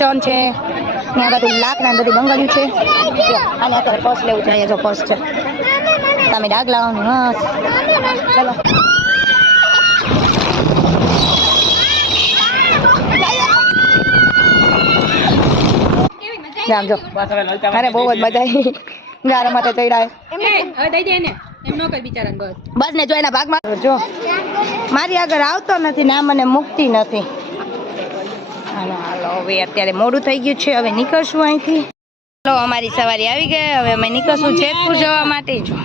Kitchen છે ને આ બધું લાકડા બધી બંગડ્યું છે. આને અત્યારે પર્સ લેવું છે. અહીંયા જો પર્સ છે. તમે ડાગ લાવવાનું મસ્ત. ચલો જો અરે બહુ જ મજા આવી. ગારા માટે ચડ્યા બસ ને જો એના ભાગમાં જો મારી આગળ આવતો નથી ને મને મુકતી નથી. હાલો હાલો હવે અત્યારે મોડું થઈ ગયું છે. હવે નીકળશું અહીંથી. ચાલો અમારી સવારી આવી ગઈ. હવે અમે નીકળશું જેતપુર જવા માટે. જો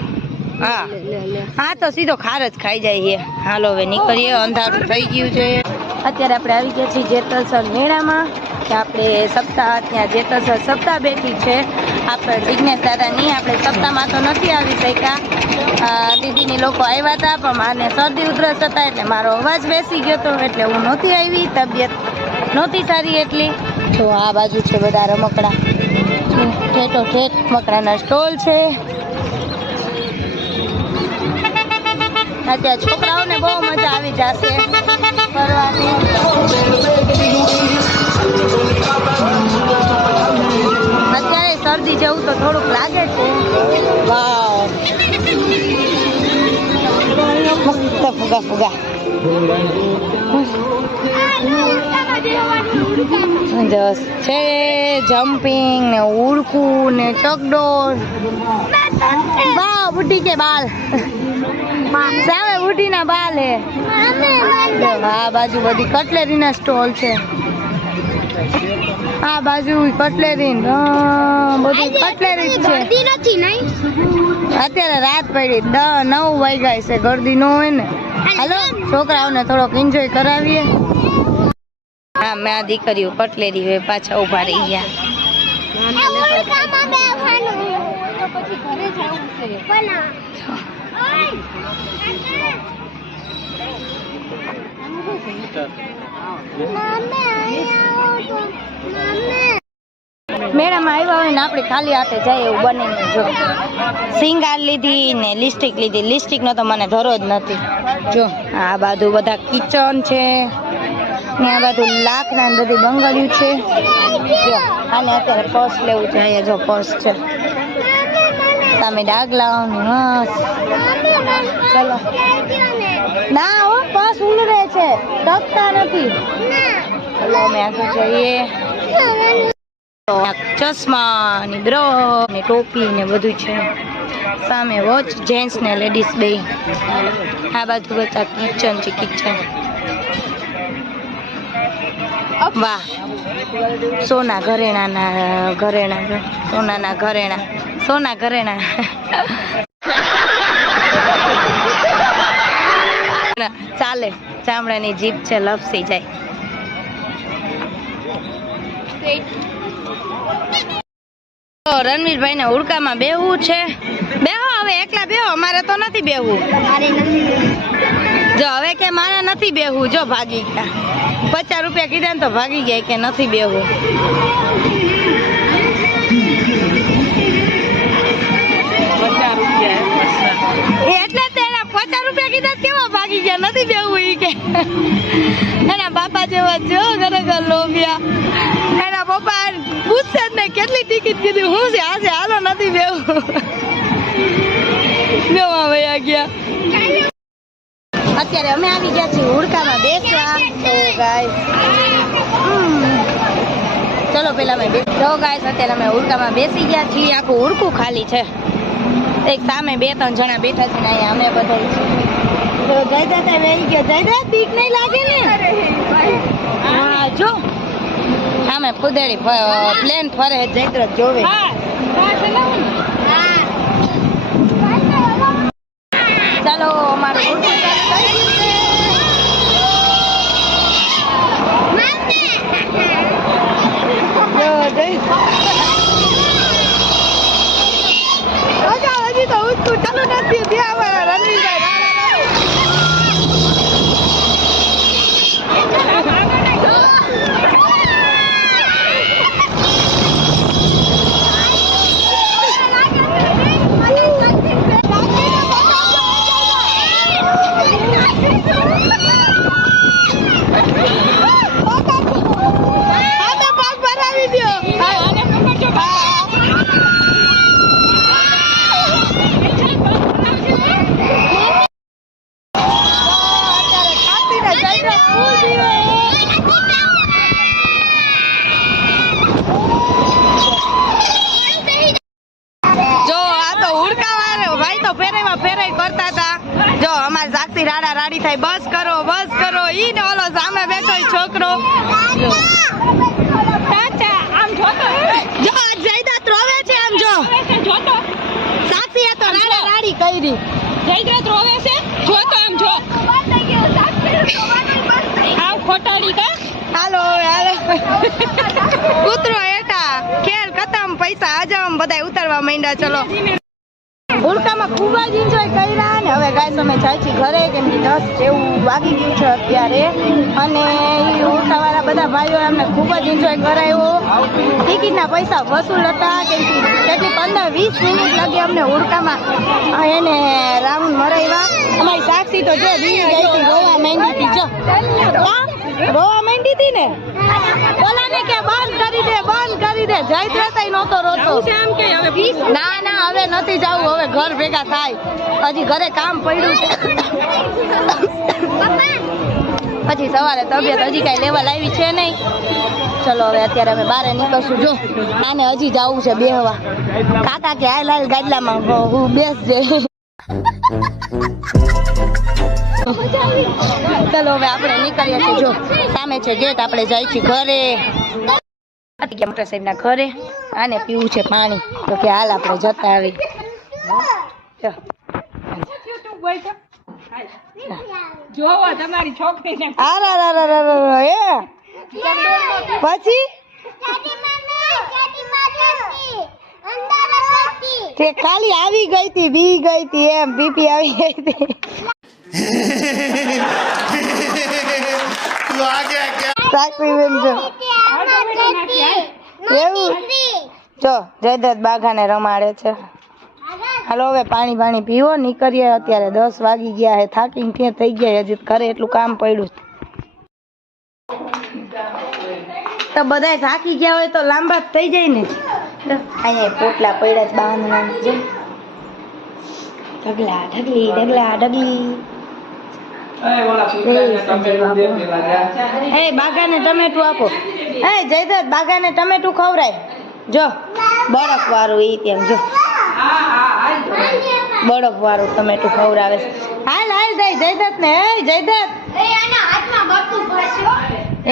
હા હા તો સીધો ખાર જ ખાઈ જાય છે. હાલો હવે નીકળીએ. અંધારું થઈ ગયું છે. અત્યારે આપણે આવી ગયા છીએ જેતલસર મેળામાં. આપણે સપ્તાહ ત્યાં જેતલસર સપ્તાહ બેઠી છે. આપણે જિજ્ઞેશ દાદાની આપણે સપ્તાહમાં તો નથી આવી શક્યા. દીદીની લોકો આવ્યા હતા પણ મારે શરદી ઉધરસ હતા એટલે મારો અવાજ બેસી ગયો હતો એટલે હું નહોતી આવી. તબિયત નહોતી સારી એટલી. તો આ બાજુ છે બધા રમકડા. ઠેઠો ઠેઠ મકડાના સ્ટોલ છે. અત્યારે છોકરાઓને બહુ મજા આવી જશે ફરવાની. અત્યારે શરદી જેવું તો થોડુંક લાગે છે. વાવ મસ્ત ફુગા ફુગા છે. જમ્પિંગ ને ઉડકું ને ચકડોળ. વાહ બુઢી કે બાલ સામે બુઢી ના બાલ હે. આ બાજુ બધી કટલેરી ના સ્ટોલ છે. આ બાજુ કટલેરી બધી કટલેરી છે. અત્યારે રાત પડી 9 વાગ્યા છે. ગરદી ન હોય ને. હાલો છોકરાઓને થોડોક એન્જોય કરાવીએ. હા મેં આ દીકરીઓ કટલેરી હોય પાછા ઉભા રહી ગયા. મેળામાં આવ્યા હોય ને આપણે ખાલી હાથે જાય એવું બને નહીં. જો સિંગાર લીધી ને લિપસ્ટિક લીધી. લિપસ્ટિક નો તો મને ધરો જ નથી. જો આ બાજુ બધા કિચન છે ને આ બધું લાકડા ને બધી બંગડ્યું છે. જો આને અત્યારે પર્સ લેવું છે. અહીંયા જો પર્સ છે. તમે ડાગ લાવવાનું મસ્ત. ચલો ના હો પર્સ ઉલરે છે ટકતા નથી. ચલો અમે આગળ જઈએ. ચશ્મા ને બ્રો ને ટોપી ને બધું છે. સામે વોચ જેન્ટ્સ ને લેડીઝ બે. આ બાજુ બધા કિચન છે. કિચન વાહ સોના ઘરેણા ઘરેણા. સોનાના ઘરેણા સોના ઘરેણા. ચાલે ચામડાની જીભ છે લપસી જાય. રણવીરભાઈ ને ઉડકામાં બેહવું છે. બેહો હવે એકલા બેહો. અમારે તો નથી બેહવું. જો હવે કે મારે નથી બેહવું. જો ભાગી ગયા. 50 રૂપિયા કીધા ને તો ભાગી ગયા કે નથી બેહવું. એટલે તેના 50 રૂપિયા કીધા કેવા ભાગી ગયા. નથી બેહવું ઈ કે. એના બાપા જેવા જો ખરેખર લોભિયા. એના પપ્પા પૂછશે જ ને કેટલી ટિકિટ કીધી. હું છે આ છે હાલો નથી બેહવું. બેવા વયા ગયા. અત્યારે અમે આવી ગયા છીએ ઉડકામાં બેસવા. તો ગાઈસ ચલો પેલા અમે તો ગાઈસ અત્યારે અમે ઉડકામાં બેસી ગયા છીએ. આખું ઉડકું ખાલી છે. એક સામે 2-3 જણા બેઠા છે ને અહીંયા અમે બધા તો જયદાતા રહી ગયા. જયદા બીક નહીં લાગે ને? હા જો આમે ફુદેડી પ્લેન ફરે જયદ્રથ જોવે. ચાલો અમારું ઉડકું ચાલુ થઈ ગયું. હજી તો ઉડકું ચાલુ નથી. રણવીરભાઈ જો આ તો હુડકા વાળો ભાઈ તો ફેરાઈમાં ફેરાઈ કરતા હતા. જો અમાર સાક્ષી રાડા રાડી થાય બસ કરો ઈ ને ઓલો સામે બેઠો છોકરો આમ જોતો જો જયદત્ત રોવે છે આમ જો સાક્ષી આ તો રાડા રાડી કરી જયદત્ત રોવે છે જોતો આમ જો આવ ખોટાડી કા હાલો કૂતરો એટા ખેલ ખતમ પૈસા આજમ બધાય ઉતારવા માંડ્યા. ચલો હુડકામાં ખૂબ જ એન્જોય કર્યા ને હવે ગાઈસ અમે જાય છીએ ઘરે કેમ કે 10 જેવું વાગી ગયું છે અત્યારે અને હુડકાવાળા બધા ભાઈઓ અમને ખૂબ જ એન્જોય કરાવ્યો. ટિકિટના પૈસા વસૂલ હતા કેમ કે કેટલી 15-20 મિનિટ લાગી અમને હુડકામાં એને રાઉન્ડ મરાવ્યા. અમારી સાક્ષી તો જો બીજી ગઈ હતી રોવા માંડી હતી જો રોવા માંડી હતી ને બોલાને કે બંધ કરી દે જઈ દેતાય નહોતો રોતો ના હવે નથી જવું હવે ઘર ભેગા થાય હજી ઘરે કામ પડ્યું છે પછી સવારે તબિયત હજી કઈ લેવલ આવી છે નહીં. ચલો હવે અત્યારે અમે બહાર નીકળશું. જો આને હજી જવું છે બેહવા કાકા કે હાલ ગાડલામાં હું બેસજે. ચલો હવે આપણે નીકળીએ છીએ. જો સામે છે ગેટ આપણે જાય છીએ ઘરે મોટા સાહેબ ના ઘરે. આને પીવું છે પાણી તો કે હાલ આપણે જતા આવી. જોવો તમારી છોકરીને પછી તે ખાલી આવી ગઈ હતી બી ગઈ હતી એમ બીપી આવી ગઈ હતી. એવું જો જયદત્ત બાઘાને રમાડે છે. હાલો હવે પાણી પીવો નીકળીએ. અત્યારે 10 વાગી ગયા હે થાકીને ત્યાં થઈ ગયા હજી ઘરે એટલું કામ પડ્યું તો બધાય થાકી ગયા હોય તો લાંબા થઈ જાય ને. અહીંયા પોટલા પડ્યા છે બાંધવાના જો ઢગલી એ બાગાને ટમેટું આપો. એ જયદત્ત બાગાને ટમેટું ખવરાય જો બરફ વાળું ઈ તેમ જો બરફ વાળું ટમેટું ખવડાવે છે. હાલ દઈ જયદત્ત ને. જયદત્ત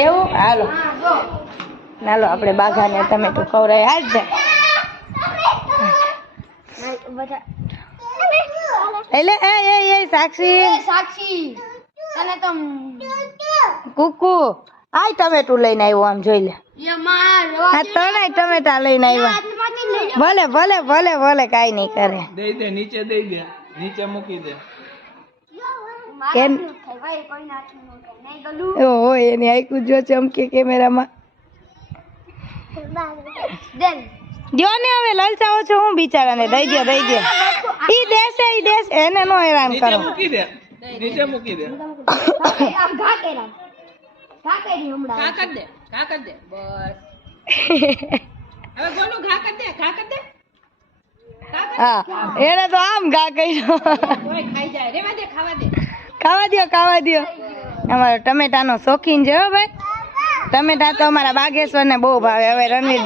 એવું હાલો આપણે બાગાને ટમેટું ખવડાય. હાલ દે એટલે એ સાક્ષી તને તો કુકુ આ ટમેટું લઈને આવ્યો આમ જોઈ લે. હા તને ટમેટા લઈને આવ્યા. ભલે કાઈ નહીં કરે. દઈ દે નીચે મૂકી દે. હોય એની આઈકુ જો ચમકે કેમેરામાં. જો ને હવે લલચાવો છો હું બિચારાને દઈ દો ઈ દેશે એને નો હેરાન કરો. નીચે મૂકી દે હા એને તો આમ ઘા કર્યો. ખાવા દો અમારો ટમેટાનો શોખીન છે હો ભાઈ. ટમેટા તો અમારા બાગેશ્વર ને બહુ ભાવે. હવે રણવીર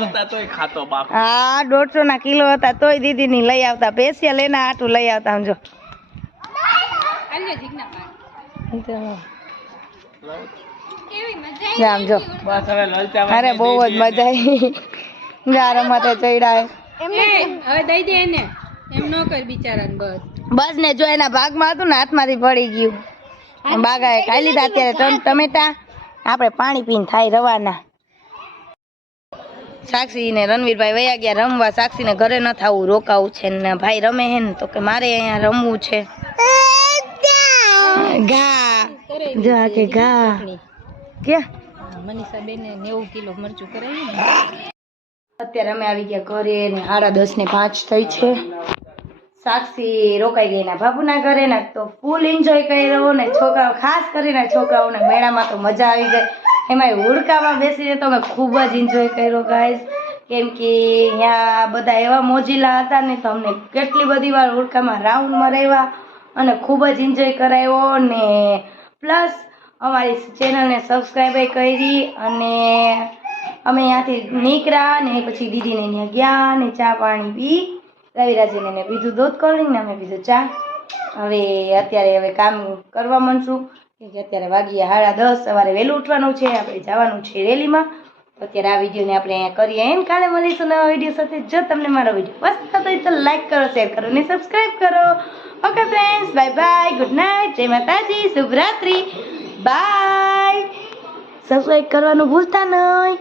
હા 150 ના કિલો હતા તોય દીદી ની લઈ આવતા સ્પેશિયલ એના આટું લઈ આવતા સમજો. જો અરે બહુ જ મજા આવી. રમતે ચડ્યા હવે દઈ દે એને એમ ન કર બિચારાને. બસ ને જો એના ભાગમાં હતું ને હાથમાંથી પડી ગયું. બાગાએ ખાઈ લીધા. અત્યારે ટમેટા આપણે પાણી પીને થાય રવાના. સાક્ષી ને રણવીરભાઈ વયા ગયા રમવા. સાક્ષી ને ઘરે ન થવું રોકાવું છે ને ભાઈ રમે હે ને તો કે મારે અહીંયા રમવું છે. ઘા જો કે ઘા કે મનીષા બેન 90 કિલો મરચું કરાવી. અત્યારે અમે આવી ગયા ઘરે ને 10:30 થઈ છે. સાક્ષી રોકાઈ ગઈ ના બાબુના ઘરે ને તો ફૂલ એન્જોય કર્યો ને છોકરાઓ ખાસ કરીને છોકરાઓને મેળામાં તો મજા આવી જાય. એમાં હુડકામાં બેસીને તો અમે ખૂબ જ એન્જોય કર્યો ગાઈસ. કેમ કે અહીંયા બધા એવા મોજીલા હતા ને તો અમને કેટલી બધી વાર હુડકામાં રાઉન્ડ મરાવ્યા અને ખૂબ જ એન્જોય કરાવ્યો ને પ્લસ અમારી ચેનલને સબસ્ક્રાઈબ કરી અને અમે ત્યાંથી નીકળ્યા ને પછી દીદીને ત્યાં ગયા ને ચા પાણી પી રવિરાજીને ને બીજું દૂધ કોલ્ડ ને અમે બીજું ચા. હવે અત્યારે કામ કરવા માંડશું કે અત્યારે વાગ્યા 10:30 સવારે વહેલું ઉઠવાનું છે, આપણે જવાનું છે રેલીમાં. તો અત્યારે આ વિડીયોને આપણે અહીંયા કરીએ એમ કાલે મળીશું નવા વિડીયો સાથે. જો તમને મારો વિડીયો પસંદ થતો હોય તો લાઈક કરો, શેર કરો ને સબસ્ક્રાઈબ કરો. Okay friends, bye bye, good night, જય માતાજી, શુભરાત્રી, બાય. સબસ્ક્રાઈબ કરવાનું ભૂલતા નહીં.